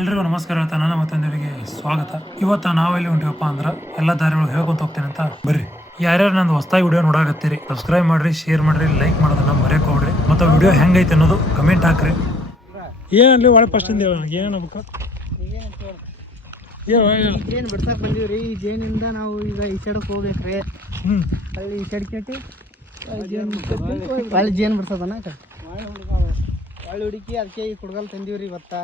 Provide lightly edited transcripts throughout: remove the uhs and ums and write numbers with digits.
ಎಲ್ರಿಗೂ ನಮಸ್ಕಾರ ಹೇಳ್ತಾ ನನ್ನ ಮತ್ತೊಂದಿಗೆ ಸ್ವಾಗತ. ಇವತ್ತು ನಾವೆಲ್ಲಿ ಹೊಂಟಿವಪ್ಪ ಅಂದ್ರೆ ಎಲ್ಲ ದಾರಿಗಳು ಹೇಳ್ಕೊಂತ ಹೋಗ್ತೇನೆ ಅಂತ ಬರ್ರಿ. ಯಾರ್ಯಾರು ನಂದು ಹೊಸದಾಗಿ ವಿಡಿಯೋ ನೋಡಾಕತ್ತೀರಿ ಸಬ್ಸ್ಕ್ರೈಬ್ ಮಾಡ್ರಿ, ಶೇರ್ ಮಾಡ್ರಿ, ಲೈಕ್ ಮಾಡೋದನ್ನ ಮರೆಯಕ್ ಹೋಗ್ರಿ. ಮತ್ತು ವಿಡಿಯೋ ಹೆಂಗೈತೆ ಅನ್ನೋದು ಕಮೆಂಟ್ ಹಾಕ್ರಿ. ಏನಲ್ಲಿ ಒಳ್ಳೆ ಫಸ್ಟ್ ಏನಾಗಬೇಕು ಜೇನು ಬಿಡ್ಸಕ್ ಬಂದೀವ್ರಿ. ಈ ಜೇನಿಂದ ನಾವು ಈಗ ಈ ಸೈಡಕ್ಕೆ ಹೋಗ್ಬೇಕ್ರಿ. ಅಲ್ಲಿ ಈ ಸೈಡ್ ಕೆಟ್ಟಿ ಒಳ್ಳೆ ಜೇನು ಬಿಡ್ಸೋದನ್ನ ಒಳ್ಳೆ ಹುಡುಕಿ ಅದಕ್ಕೆ ಈ ಕುಡ್ಗಲ್ ತಂದೀವ್ರಿ. ಇವತ್ತ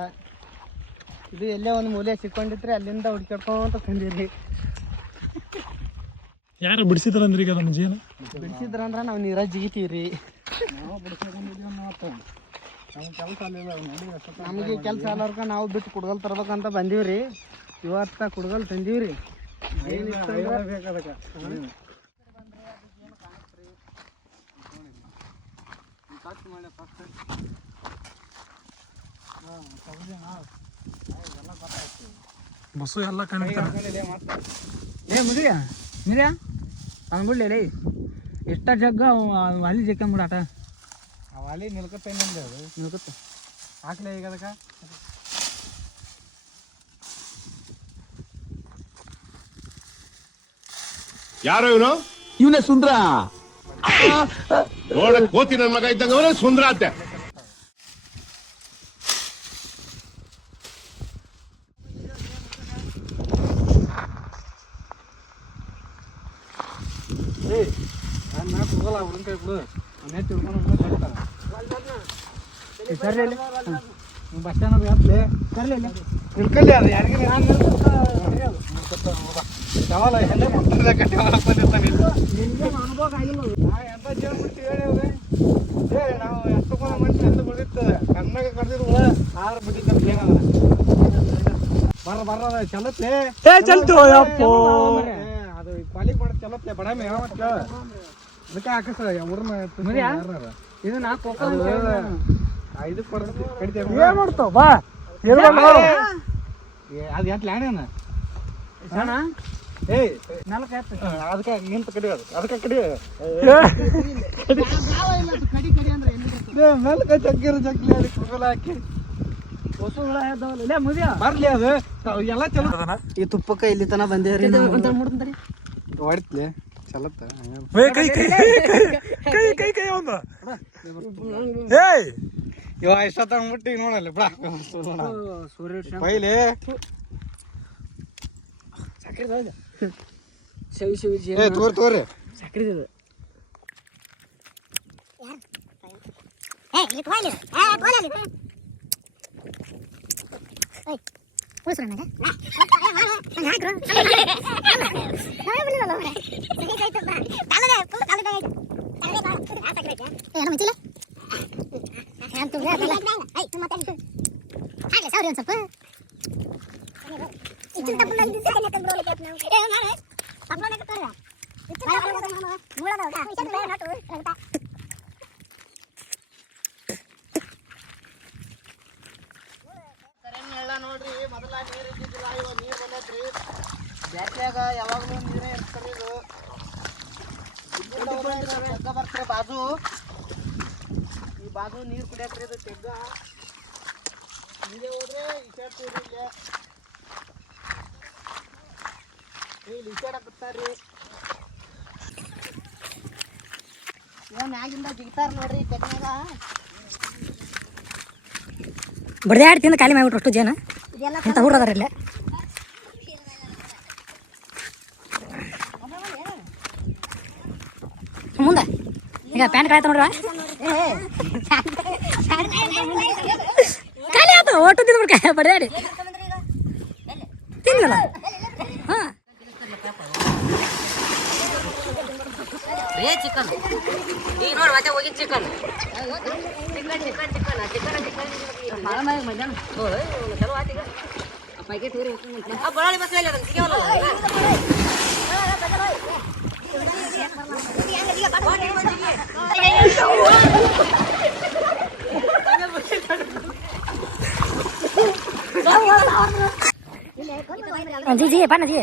ಇದು ಎಲ್ಲೇ ಒಂದು ಮೂಲೆ ಸಿಕ್ಕೊಂಡಿತ್ರಿ, ಅಲ್ಲಿಂದ ಹುಡುಕ್ಯಾಡ್ಕೊಂತ ತಂದೀವ್ರಿ. ಯಾರು ಬಿಡಿಸಿದ್ರಂದ್ರಿ ಈಗ ನಮ್ಮ ಜೇನು ಬಿಡಿಸಿದ್ರಂದ್ರ ನಾವು ನೀರಾಗ ಜಿಗಿತೀವ್ರಿ. ನಮಗೆ ಕೆಲಸ ಅಲ್ಲರ್ಕ ನಾವು ಬಿಟ್ಟು ಕುಡ್ಗಲ್ ತರ್ಬೇಕಂತ ಬಂದೀವ್ರಿ. ಇವತ್ತ ಕುಡ್ಗಲ್ ತಂದೀವ್ರಿ. ಬಸ್ಸು ಎಲ್ಲ ಕಾಣಿಸ್ತಾರೆ. ಮುದಿಯ ಮಿರಿಯ ಅಂದ್ಬಿಡ್ಲಿ ಎಷ್ಟ ಜಗ್ಗ ಅಲ್ಲಿ ಜಕ್ಕಂಬಿಡಾಟ ಅಲ್ಲಿ ನಿಲ್ಕತ್ತ ನಿಲ್ಕತ್ತ ಹಾಕ್ಲೇ ಈಗ ಅದಕ್ಕೆ ಯಾರೋ ಇವನೇ ಸುಂದ್ರ ನೋಡಕ್ ಕೋತಿ ನನ್ನ ಮಗ ಇದ್ದಂಗ ಅವನೇ ಸುಂದ್ರ ಅಂತೆ. ಬಸ್ ಸ್ಟ್ಯಾಂಡ್ ನಿಲ್ಕಲ್ಲಿ ಅದು ಯಾರಿಗೆ ಅನುಭವ ಆಗಿಲ್ಲ. ಎಂತ ಜೀವನ ಬಿಟ್ಟು ಹೇಳಿ ನಾವು ಎಷ್ಟೊಂದು ಮನುಷ್ಯ ಎಂದು ಬಿಡಿತ್ತು ಕಣ್ಣಾಗ ಕಡ್ದಿರುವ ಆರು ಬಿಟ್ಟಿದ್ದ ಏನದ ಬರ್ರ ಚಲತ್ಲೆ ಅದು ಕ್ವಾಲಿಟಿ ಮಾಡೋದು ಚಲತ್ಲೆ ಬಡಾಮಿ ಅದಕ್ಕೆ ಹಾಕಸ ಇದು ನಾಲ್ಕು ಇದು ಕಡಿತೇವೆ ಮಾಡ್ತಾವ ಬಾ ಅದು ಎಂತ ಲ್ಯಾಂಡೇನ ಅದಕ್ಕೆ ನಿಂತ ಕಡಿ ಅದಕ್ಕೆ ಕಡಿ ಮೆಲ್ಕ ಚಕ್ಕಿರ ಚಕ್ಲಿ ಅದಕ್ಕೆ ಕುಗಲ ಹಾಕಿ ಬರ್ಲಿ ಅದು ಎಲ್ಲ ಚಲೋ. ಈ ತುಪ್ಪಕ್ಕ ಇಲ್ಲಿ ತನ ಬಂದೇವ್ರಿ. ಹೊಡಿತ್ಲಿ ಚಲತ್ತ ಇವ ಎಷ್ಟೊತ್ತ ಮುಟ್ಟಿ ನೋಡಲ್ಲ ಪೈಲೆ ತೋರಿ ಸಕ್ರಿ ನೋಡ್ರಿ. ಮೊದಲ ನೀರ್ ಇದ್ದಿದ್ದಿಲ್ಲ, ಇವಾಗ ನೀರ್ ಬಂದೈತ್ರಿ. ಬ್ಯಾಟ್ಯಾಗ ಯಾವಾಗ್ಲೂ ನೀರೇ ಇರ್ತಾರೆ. ಇದು ತೆಗ್ಗ ಬರ್ತಾರೆ ಬಾಜು, ಈ ಬಾಜು ನೀರ್ ಕುಡಿಯಕ್ರಿ. ಇದು ತೆಗ್ಗ ಹಿಂಗೆ ಹೋದ್ರೆ ಈ ಸೈಡ್ ತೋರಿಲ್ಲ, ಇಲ್ಲಿ ಈ ಸೈಡ್ ಹಾಕುತ್ತಾರ್ರಿ. ಇವ ಮ್ಯಾಗಿಂದ ಜಿಗ್ತಾರ ನೋಡ್ರಿ ತೆಗ್ನಾಗ. ಬಡ್ದಾಡಿ ತಿಂದು ಖಾಲಿ ಮಾಡಿಬಿಟ್ರು ಅಷ್ಟು ಜನ ಇಂಥ ಹುಡುಗದಾರ ಇಲ್ಲೇ. ಮುಂದೆ ಈಗ ಪ್ಯಾಂಟ್ ಕಾಯ್ತ ನೋಡ್ರ ಖಾಲಿ ಆಯ್ತು. ಒಟ್ಟು ತಿಂದ್ಬಿಡ್ಕ ಬಡ್ದಾಡಿ ತಿಂದ್ರಲ್ಲ. ಹಾಂ ಚಿಕನ್ ಈಗ ನೋಡಿ ಮತ್ತೆ ಹೋಗಿ ಚಿಕನ್ ಚಲೋ ಆತೀಗ ಪ್ಯಾಕೆಟ್ ಬಳ್ಳಾಳಿ ಬಸ್ जी जी पाना जी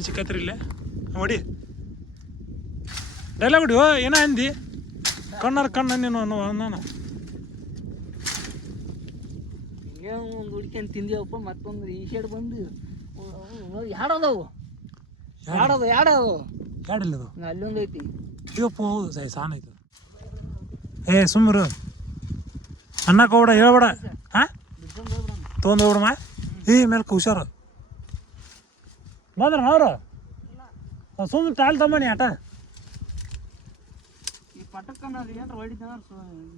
ಏನು ಸಿಕ್ಕತ್ರಿ ಇಲ್ಲೇ ಹೊಡಿ ಡೈಲಾಗ್ ಹೊಡಿ ಏನ ಅಂದಿ ಕಣ್ಣಾರ ಕಣ್ಣ ನೀನು ನಾನು ಹಿಂಗೆ ಒಂದು ಹುಡ್ಕೊಂಡು ತಿಂದಿವಪ್ಪ ಮತ್ತೊಂದು ಈ ಸೈಡ್ ಬಂದು ಯಾಡದವು ಯಾಡದು ಯಾಡಿಲ್ಲದು ಅಲ್ಲೊಂದು ಐತಿ ಇವಪ್ಪ ಹೌದು ಸಾನ್ ಐತೆ ಏ ಸುಮ್ಮರು ಅನ್ನಕ್ಕೆ ಹೋಗ್ಬೇಡ ಹೇಳ್ಬೇಡ ಹಾಂ ತೊಗೊಂಡು ಹೋಗ್ಬಿಡಮ್ಮ ಮೇಲ್ಕ ಹುಷಾರು ಬಂದ್ರ ಅವ್ರು ಸುಮ್ಮನೆ ತಾಲ್ ತಮ್ಮನಿ ಆಟ ಈ ಪಟಕ್ಕನ ಏನಾರ ಹೊಡಿತ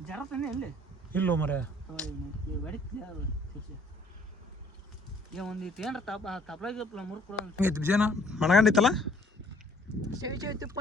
ಜರತಾನೆ ಅಲ್ಲಿ ಇಲ್ಲೋ ಮರ ಹೊಡಿತೀಯ ಒಂದಿಟ್ಟು ಏನಾರ ತಪ್ಲ ಗಿಪ್ಲ ಮುರ್ಕೊಡ ಜನ ಮಣಗಂಡಿತ್ತಲ್ಲ ಸವಿ ಸವಿತಪ್ಪ